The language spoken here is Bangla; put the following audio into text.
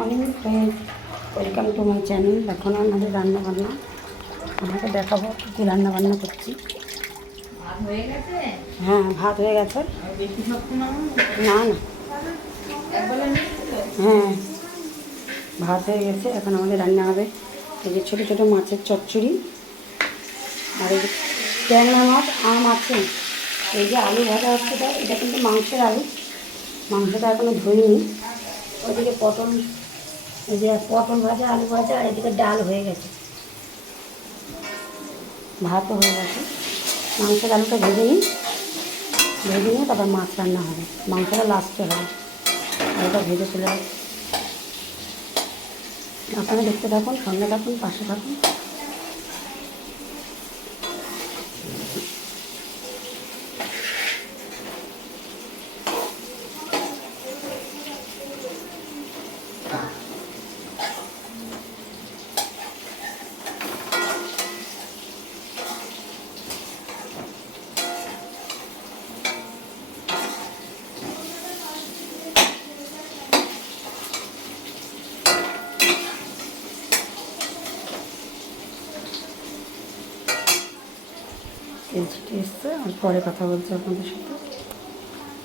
Morning friend, welcome to my channel. এখন আমাদের রান্নাবান্না, আমাকে দেখাবো কী কী রান্নাবান্না করছি। ভাত হয়ে গেছে? হ্যাঁ, ভাত হয়ে গেছে। বেশি শক্ত না? না না, একবেলা নিয়েছিল? হ্যাঁ ভাত হয়ে গেছে। এখন আমাদের রান্না হবে এই যে ছোটো ছোটো মাছের চচ্চড়ি, আর এই যে ট্যাংরা মাছ, আম আছে। এই যে আলু ভাজা হচ্ছে, এটা কিন্তু মাংসের আলু, মাংসটা এখনও ধুইনি। ওইদিকে পটল, এই যে পটল ভাজা, আলু ভাজা, আর এদিকে ডাল হয়ে গেছে, ভাতও হয়ে গেছে। মাংসের আলুটা ভেজে নিই, ভেজে নিয়ে তারপর মাছ রান্না হবে। মাংসটা লাস্টে হবে, আলুটা ভেজে চলে যাবে। আপনারা দেখতে থাকুন, সঙ্গে থাকুন, পাশে থাকুন। তেল ছিটে এসছে, আর পরে কথা বলছি আপনাদের সাথে।